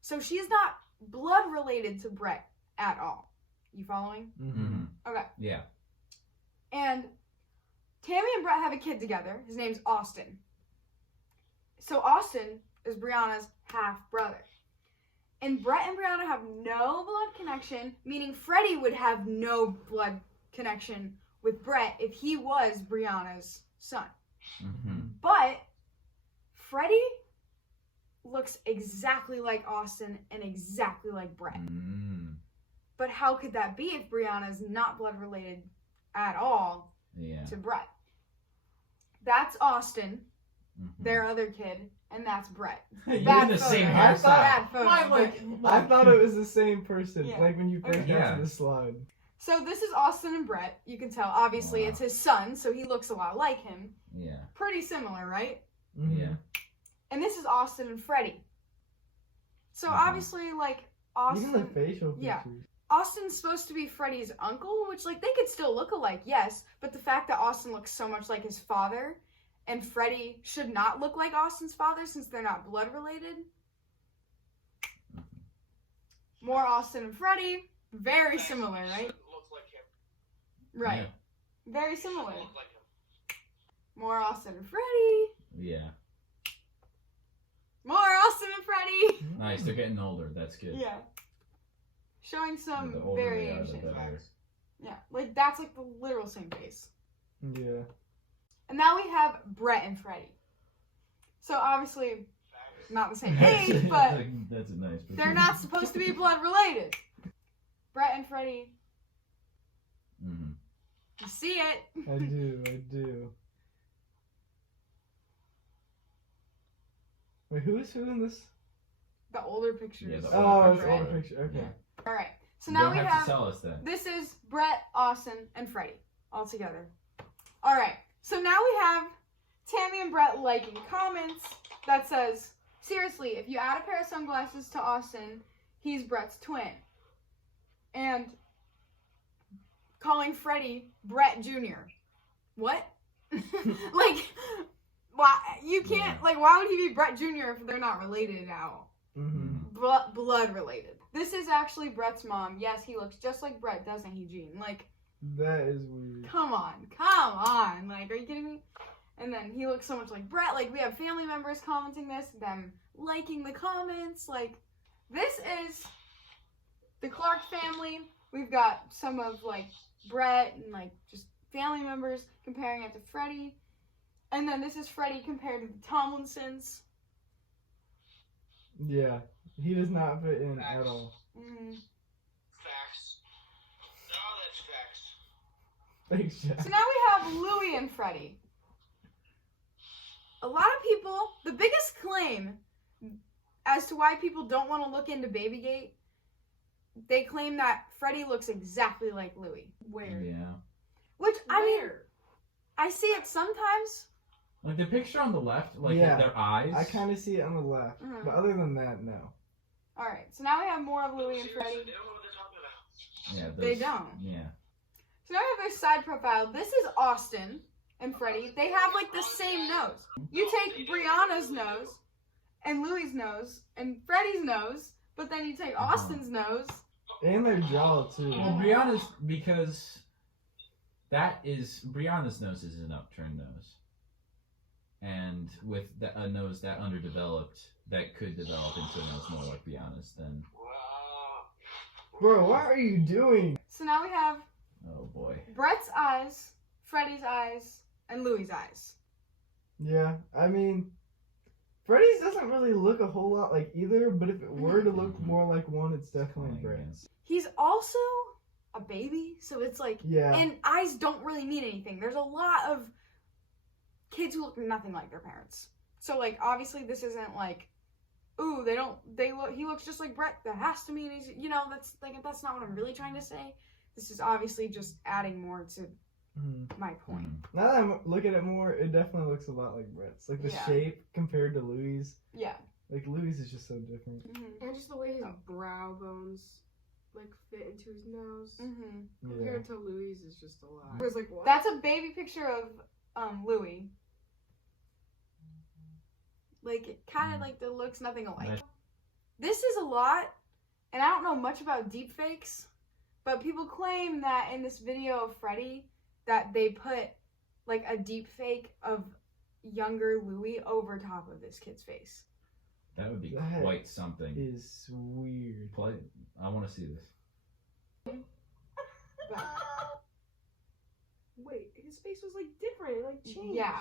So she's not blood related to Brett at all. You following? Mm-hmm. Okay. Yeah. And Tammy and Brett have a kid together. His name's Austin. So Austin is Brianna's half brother. And Brett and Brianna have no blood connection, meaning Freddie would have no blood connection with Brett if he was Brianna's son. Mm-hmm. But Freddie looks exactly like Austin and exactly like Brett. But how could that be if Brianna's not blood related at all to Brett? That's Austin, their other kid, and that's Brett. You're Bad in the photo. same Bad hairstyle. photo. I thought it was the same person, Yeah. like when you break Yeah. down to the slide. So this is Austin and Brett. You can tell, obviously, Wow. it's his son, so he looks a lot like him. Yeah. Pretty similar, right? Mhm. Yeah. And this is Austin and Freddie. So Mhm. obviously, like, Austin... Even the facial features. Yeah. Austin's supposed to be Freddie's uncle, which, like, they could still look alike, yes. But the fact that Austin looks so much like his father, and Freddie should not look like Austin's father since they're not blood related. More Austin and Freddie. Very similar, right? Looks like him. Right. Yeah. Very similar. Look like him. More Austin and Freddie. Yeah. More Austin and Freddie. Nice. They're getting older. That's good. Yeah. Showing some The older they are, the variation. better. Yeah. Like, that's like the literal same face. Yeah. And now we have Brett and Freddie. So obviously, not the same age, but That's a nice picture. they're not supposed to be blood related. Brett and Freddie. Mm-hmm. You see it. I do. Wait, who is who in this? The older pictures. Yeah, the Oh, older it's picture. all the picture. Okay. Yeah. All right. So You now don't we have have. to tell us that. This is Brett, Austin, and Freddie all together. All right. So now we have Tammy and Brett liking comments that says, seriously, if you add a pair of sunglasses to Austin, he's Brett's twin. And calling Freddie Brett Jr. What? Like, why? You can't, like, why would he be Brett Jr. if they're not related at all? Mm-hmm. Blood related. This is actually Brett's mom. Yes, he looks just like Brett, doesn't he, Gene? Like, That is weird. come on. Like, are you kidding me? And then he looks so much like Brett. Like, we have family members commenting this, them liking the comments. Like, this is the Clark family. We've got some of, like, Brett and, like, just family members comparing it to Freddie. And then this is Freddie compared to the Tomlinsons. Yeah, he does not fit in at all. Mm-hmm. Facts. No, that's facts. Thanks, Jack. So now we have Louie and Freddie. A lot of people, the biggest claim as to why people don't want to look into Babygate, they claim that Freddie looks exactly like Louie. Where? Yeah. Which, I mean, Where? I see it sometimes. Like the picture on the left, like Yeah. their eyes. I kind of see it on the left, Mhm. but other than that, no. Alright, so now we have more of Louie and Seriously, Freddie. they don't know what they're talking about. Yeah, They those- don't. Yeah. So now we have their side profile. This is Austin and Freddie. They have like the same nose. You take Brianna's nose and Louie's nose and Freddie's nose, but then you take Austin's nose. And their jaw, too. Well, Brianna's, because Brianna's nose is an upturned nose. And with a nose that underdeveloped, that could develop into a nose more like Brianna's, then, Bro, what are you doing? So now we have oh boy. Brett's eyes, Freddie's eyes, and Louie's eyes. Yeah, I mean, Freddy's doesn't really look a whole lot like either, but if it were to look more like one, it's definitely Brett's. He's also a baby, so it's like, Yeah. and eyes don't really mean anything. There's a lot of kids who look nothing like their parents. So like, obviously this isn't like, ooh, he looks just like Brett. That has to mean he's, that's not what I'm really trying to say. This is obviously just adding more to my point. Now that I'm looking at it more, it definitely looks a lot like Brett's. Like the Yeah. shape compared to Louis'. Yeah. Like Louis' is just so different. And just the way his brow bones like fit into his nose. Yeah. Compared to Louis is just a lot. It was like, what? That's a baby picture of Louis. Like, it kind of like, it looks nothing alike. This is a lot, and I don't know much about deepfakes, but people claim that in this video of Freddie, that they put like a deepfake of younger Louis over top of this kid's face. That would be That quite something. Is weird. I want to see this. Wait, his face was like different. It like changed. Yeah.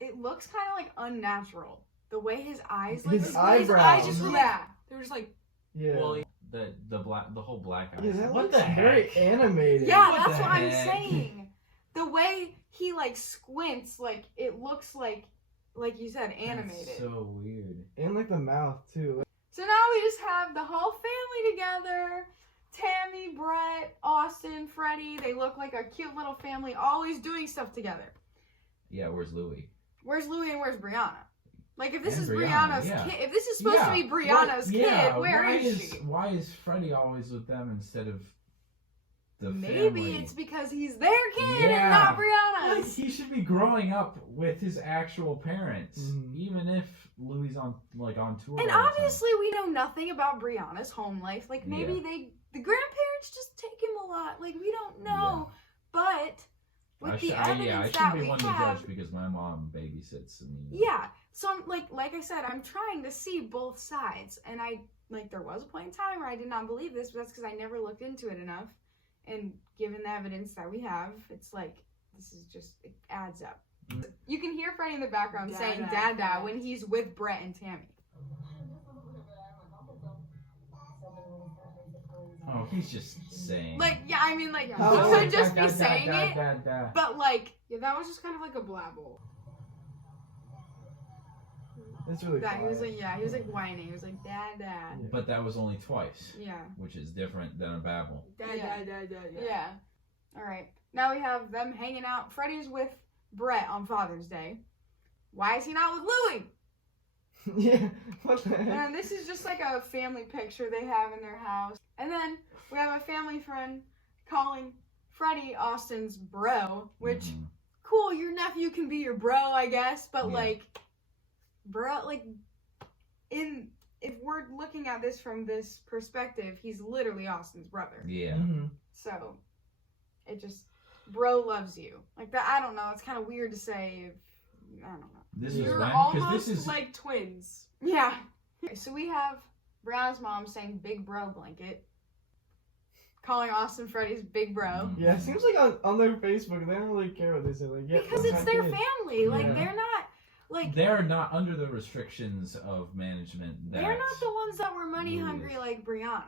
It looks kind of like unnatural. The way his eyes look. His His eyebrows. eyes just look, yeah. They were just like, Yeah. Well, the whole black eyes. Yeah, that what looks the very heck? animated. Yeah, What that's the what I'm heck? saying. The way he like squints, like it looks like you said, animated. That's so weird. And like the mouth too. Like, So now we just have the whole family together. Tammy, Brett, Austin, Freddie. They look like a cute little family, always doing stuff together. Yeah, where's Louis? Where's Louie and where's Brianna? Like, if this And is Brianna, Brianna's yeah. kid, if this is supposed to be Brianna's kid, where why is she? Why is Freddie always with them instead of the Maybe family? it's because he's their kid and Yeah. not Like, Brianna's. he should be growing up with his actual parents, Mhm. even if Louis on tour. And all the time. obviously, we know nothing about Brianna's home life. Like, maybe the grandparents just take him a lot. Like, we don't know. But with I the shouldn't evidence that be we one have, to judge because my mom babysits. yeah. So, like I said, I'm trying to see both sides. And there was a point in time where I did not believe this, but that's because I never looked into it enough. And given the evidence that we have, it's like, this is just, it adds up. Mm. You can hear Freddie in the background saying Dada. Dada when he's with Brett and Tammy. Oh, he's just saying. Like, yeah, I mean, like, Oh, he could just be saying it, it. but like, yeah, that was just kind of like a blabble. it's really that he was quiet. like, yeah, he was like whining. He was like, Dada. But that was only twice, Yeah. which is different than a babble. Yeah. Yeah. Yeah. All right. Now we have them hanging out. Freddie's with Brett on Father's Day. Why is he not with Louie? Yeah, what the heck? And this is just like a family picture they have in their house. And then we have a family friend calling Freddie Austin's bro, which, Mhm. cool, your nephew can be your bro, I guess, but Yeah. like, bro, like, if we're looking at this from this perspective, he's literally Austin's brother. Yeah. Mhm. So, it just, bro loves you. Like that, I don't know. It's kind of weird to say. I don't know. This is You're when, almost because this is like twins. Yeah. Okay, so we have Brianna's mom saying big bro blanket. Calling Austin Freddy's big bro. Yeah, it seems like on their Facebook, they don't really care what they say. Like, yeah, Because that's it's my their kid. family. Like, Yeah. they're not, like, they're not under the restrictions of management. That they're not the ones that were money Louis hungry is. like Brianna.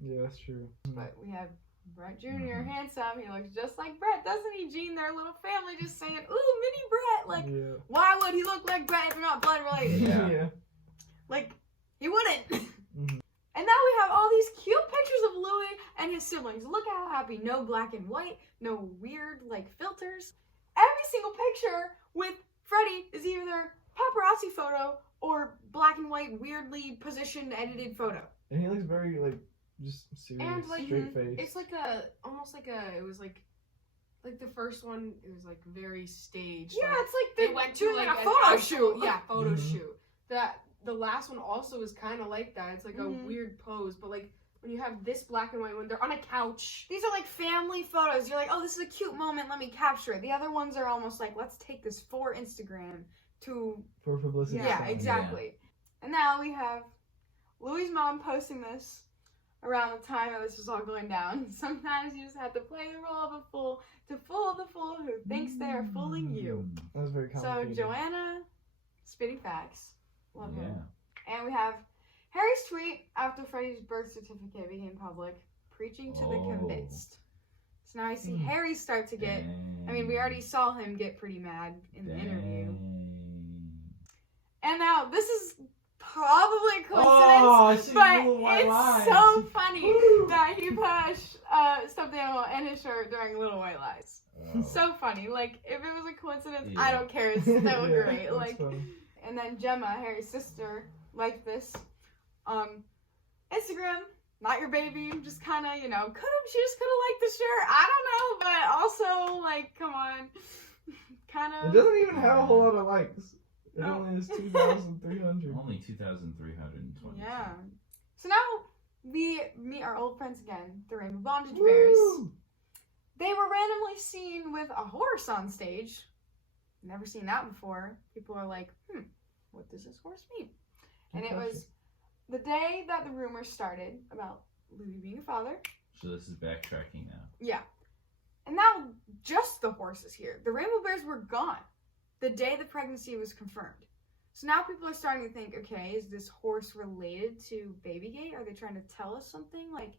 Yeah, that's true. But we have Brett Jr., Mhm. handsome. He looks just like Brett, doesn't he, Gene? Their little family just saying, ooh, mini Brett. Like, Yeah. why would he look like Brett if they're not blood related? Yeah. Yeah. Like, he wouldn't. Mhm. And now we have all these cute pictures of Louis and his siblings. Look how happy. No black and white. No weird, like, filters. Every single picture with Freddie is either paparazzi photo or black and white, weirdly positioned, edited photo. And he looks very, like, just serious, And like straight face. it's like almost like it was like the first one. It was like very staged. Yeah, like, it's like they they're went to doing like a an photo actual- shoot. Yeah, photo Mhm. shoot. That the last one also is kind of like that. It's like Mhm. a weird pose, but like when you have this black and white when they're on a couch. These are like family photos. You're like, oh, this is a cute moment. Let me capture it. The other ones are almost like, let's take this for Instagram to. For publicity. Yeah, stunt. exactly. And now we have Louis' mom posting this around the time that this was all going down. Sometimes you just have to play the role of a fool to fool the fool who thinks they are fooling you. That was very So complicated. Joanna, spitting facts. Love Yeah. her. And we have Harry's tweet after Freddie's birth certificate became public, preaching to the Oh. convinced. So now I see Hmm. Harry start to get. I mean, we already saw him get pretty mad in the interview. And now this is probably a coincidence, Oh, I see but little white it's lines. so funny Woo. that he pushed stuffed animal in his shirt during Little White Lies. Oh. So funny. Like, if it was a coincidence, Yeah. I don't care. It's so Yeah, great. that's Like, funny. and then Gemma, Harry's sister, liked this. Instagram, not your baby. Just kind of, she just could have liked the shirt. I don't know, but also, like, come on. Kind It of. doesn't even have a whole lot of likes. It No. only has 2,300. Only 2,320. Yeah. So now we meet our old friends again, the Rainbow Bondage Bears. Woo! They were randomly seen with a horse on stage. Never seen that before. People are like, what does this horse mean? And it was the day that the rumors started about Louis being a father. So this is backtracking now. Yeah. And now just the horse is here. The Rainbow Bears were gone the day the pregnancy was confirmed. So now people are starting to think, okay, is this horse related to Babygate? Are they trying to tell us something? Like,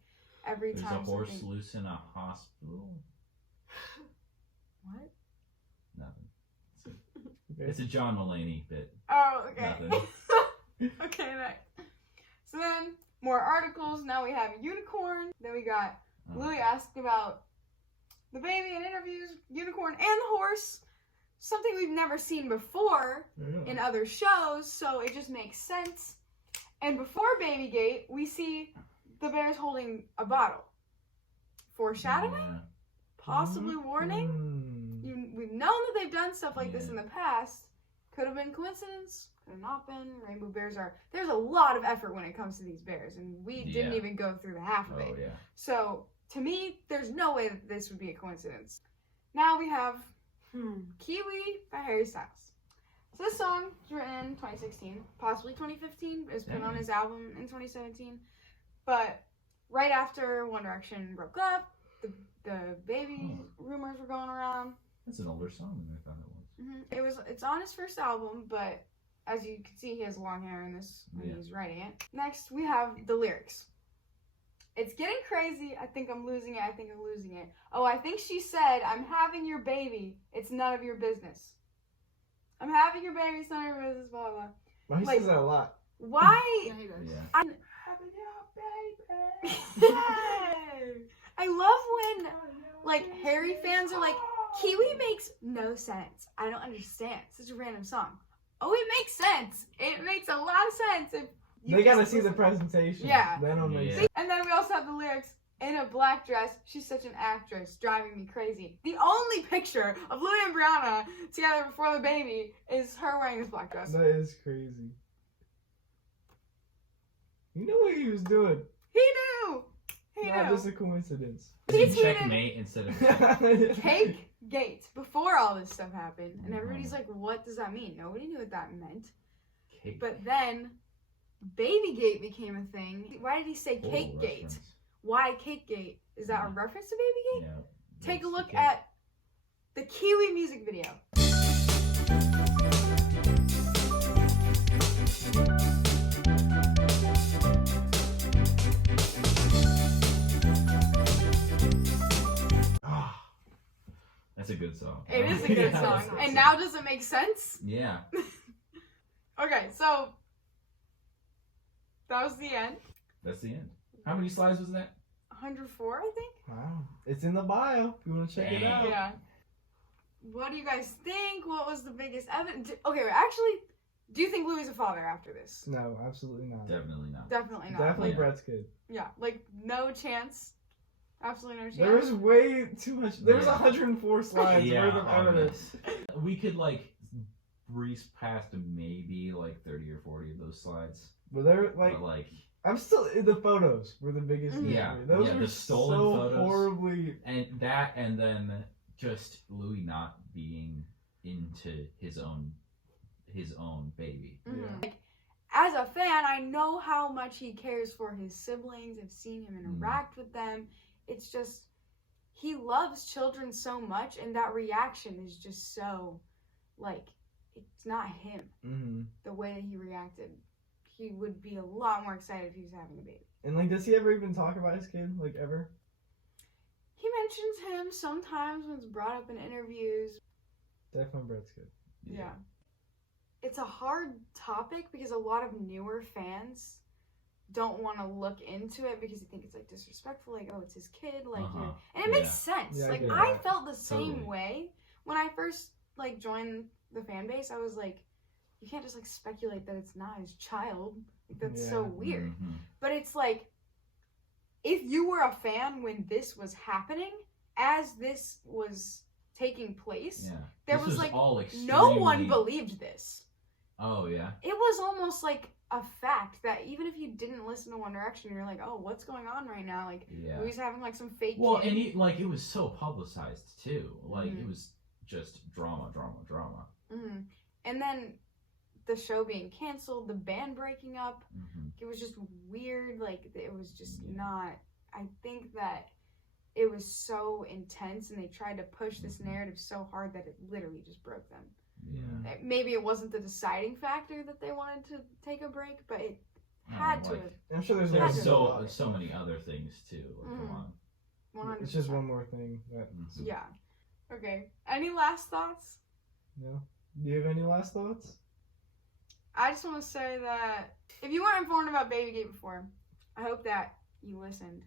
every There's time a horse something... loose in a hospital. What? Nothing. Okay. It's a John Mulaney bit. Oh, okay. Nothing. Okay, next. So then, more articles. Now we have unicorn. Then we got Louis asked about the baby in interviews, unicorn, and the horse. Something we've never seen before Yeah. in other shows, so it just makes sense. And before Babygate, we see the bears holding a bottle. Foreshadowing? Yeah. Possibly warning? Mm. We've known that they've done stuff like this in the past. Could have been coincidence. Could have not been. Rainbow bears are... There's a lot of effort when it comes to these bears, and we didn't Yeah. even go through the half of it. Oh yeah. So, to me, there's no way that this would be a coincidence. Now we have Kiwi by Harry Styles. So this song was written in 2016, possibly 2015. It was put on his album in 2017. But right after One Direction broke up, the baby rumors were going around. That's an older song than I thought it was. It's on his first album, but as you can see, he has long hair in this when he's writing it. Next, we have the lyrics. It's getting crazy. I think I'm losing it. I think I'm losing it. Oh, I think she said, I'm having your baby. It's none of your business. I'm having your baby. It's none of your business. Blah, blah, blah. Well, he Like- says that a lot. Why? Yeah, he does. Yeah. I'm Having your baby. Yay! I love when, like, Harry fans are like, Kiwi makes no sense. I don't understand. Such a random song. Oh, it makes sense. It makes a lot of sense. If you They gotta just see the listen. presentation. Yeah. Then it'll make Yeah. sense. And then we also have the lyrics, in a black dress, she's such an actress, driving me crazy. The only picture of Louis and Brianna together before the baby is her wearing this black dress. That is crazy. You know what he was doing. He knew! Hey, Not no. just a coincidence. He Is it tweeted- checkmate instead of Cake Gate before all this stuff happened, and everybody's like, "What does that mean?" Nobody knew what that meant. cake? But then, Babygate became a thing. Why did he say Total Cake Gate? reference. Why Cake Gate? Is that a reference to Babygate? Yeah. Take a What's the look cake? at the Kiwi music video. Ah, that's a good song. It is a good Yeah, song. that's a good And song. now does it make sense? Yeah. Okay, so that was the end. That's the end. How many slides was that? 104, I think. Wow. It's in the bio if you want to check it Dang. out. Yeah. What do you guys think? What was the biggest evidence? Okay, actually, do you think Louis a father after this? No, absolutely not. Definitely not. Definitely not. Definitely Yeah. Brett's kid. Yeah, like no chance. Absolutely no chance. There was way too much. There was Yeah. 104 slides Yeah, worth of on evidence. this. We could like breeze past maybe like 30 or 40 of those slides. But they're like, But like, I'm still. The photos were the biggest. Mhm. thing Yeah, for me. Those yeah, were the stolen so photos. horribly. and then just Louis not being into his own baby. Mhm. Yeah. Like, as a fan, I know how much he cares for his siblings. I've seen him interact with them. It's just, he loves children so much, and that reaction is just so, like, it's not him. Mm-hmm. The way that he reacted, he would be a lot more excited if he was having a baby. And like, does he ever even talk about his kid? Like ever? He mentions him sometimes when it's brought up in interviews. Definitely Brett's kid. Yeah. It's a hard topic because a lot of newer fans don't want to look into it because they think it's like disrespectful, like, oh, it's his kid, like, Uh-huh. and it makes Yeah. sense. Yeah, I like, get I that. felt the same Totally. way when I first like joined the fan base. I was like, you can't just like speculate that it's not his child. Like, that's so Yeah. weird. Mhm. But it's like, if you were a fan when this was happening, as this was taking place, Yeah. there This was like all no one extremely- believed this. Oh yeah. It was almost like a fact that even if you didn't listen to One Direction, you're like, oh, what's going on right now? Like, Yeah. Louis having like some fake Well, kid. and it was so publicized too. Like Mhm. it was just drama. Mhm. And then the show being canceled, the band breaking up, Mm-hmm. it was just weird. Like, it was just Yeah. not. I think that it was so intense, and they tried to push this Mhm. narrative so hard that it literally just broke them. Yeah. Maybe it wasn't the deciding factor that they wanted to take a break, but it No, had to like, have. I'm sure there's Had There's to more. have. so many other things too. Like, come Mhm. on. 100%. It's just one more thing. That, Mhm. Yeah. Okay. Any last thoughts? no. Do you have any last thoughts? I just want to say that if you weren't informed about Babygate before, I hope that you listened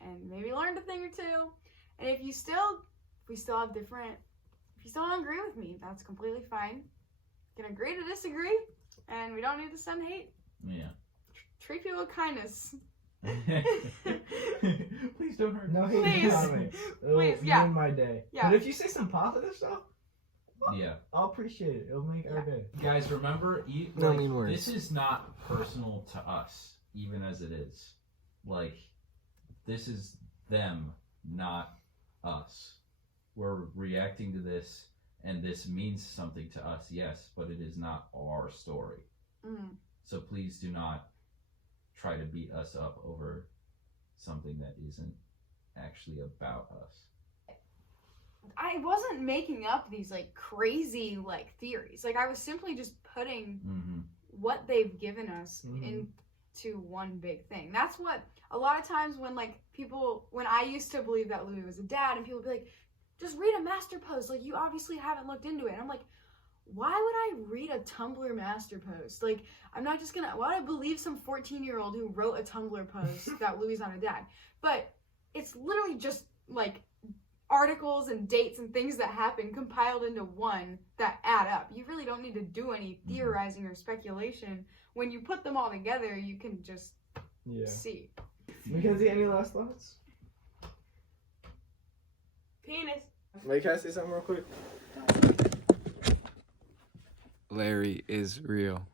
and maybe learned a thing or two. And if we still have different, if you still don't agree with me, that's completely fine. You can agree to disagree, and we don't need to send hate. Yeah. Treat people with kindness. Please don't hurt. No hate Please. comments. It'll Please, yeah. ruin my day. Yeah. But if you say some positive stuff, Yeah. I'll appreciate it. It'll make our day. Guys, remember, No mean words. this is not personal to us, even as it is. Like, this is them, not us. We're reacting to this, and this means something to us, yes, but it is not our story. Mm. So please do not try to beat us up over something that isn't actually about us. I wasn't making up these like crazy like theories. Like, I was simply just putting Mm-hmm. what they've given us Mhm. into one big thing. That's what a lot of times when I used to believe that Louis was a dad, and people would be like, just read a master post, like, you obviously haven't looked into it. And I'm like, why would I read a Tumblr master post? Like, I'm not just gonna, why would I believe some 14-year-old who wrote a Tumblr post that Louis is not a dad? But it's literally just like articles and dates and things that happen compiled into one that add up. You really don't need to do any theorizing or speculation. When you put them all together, you can just Yeah. see. Mackenzie, any last thoughts? Penis. Wait, can I say something real quick? Larry is real.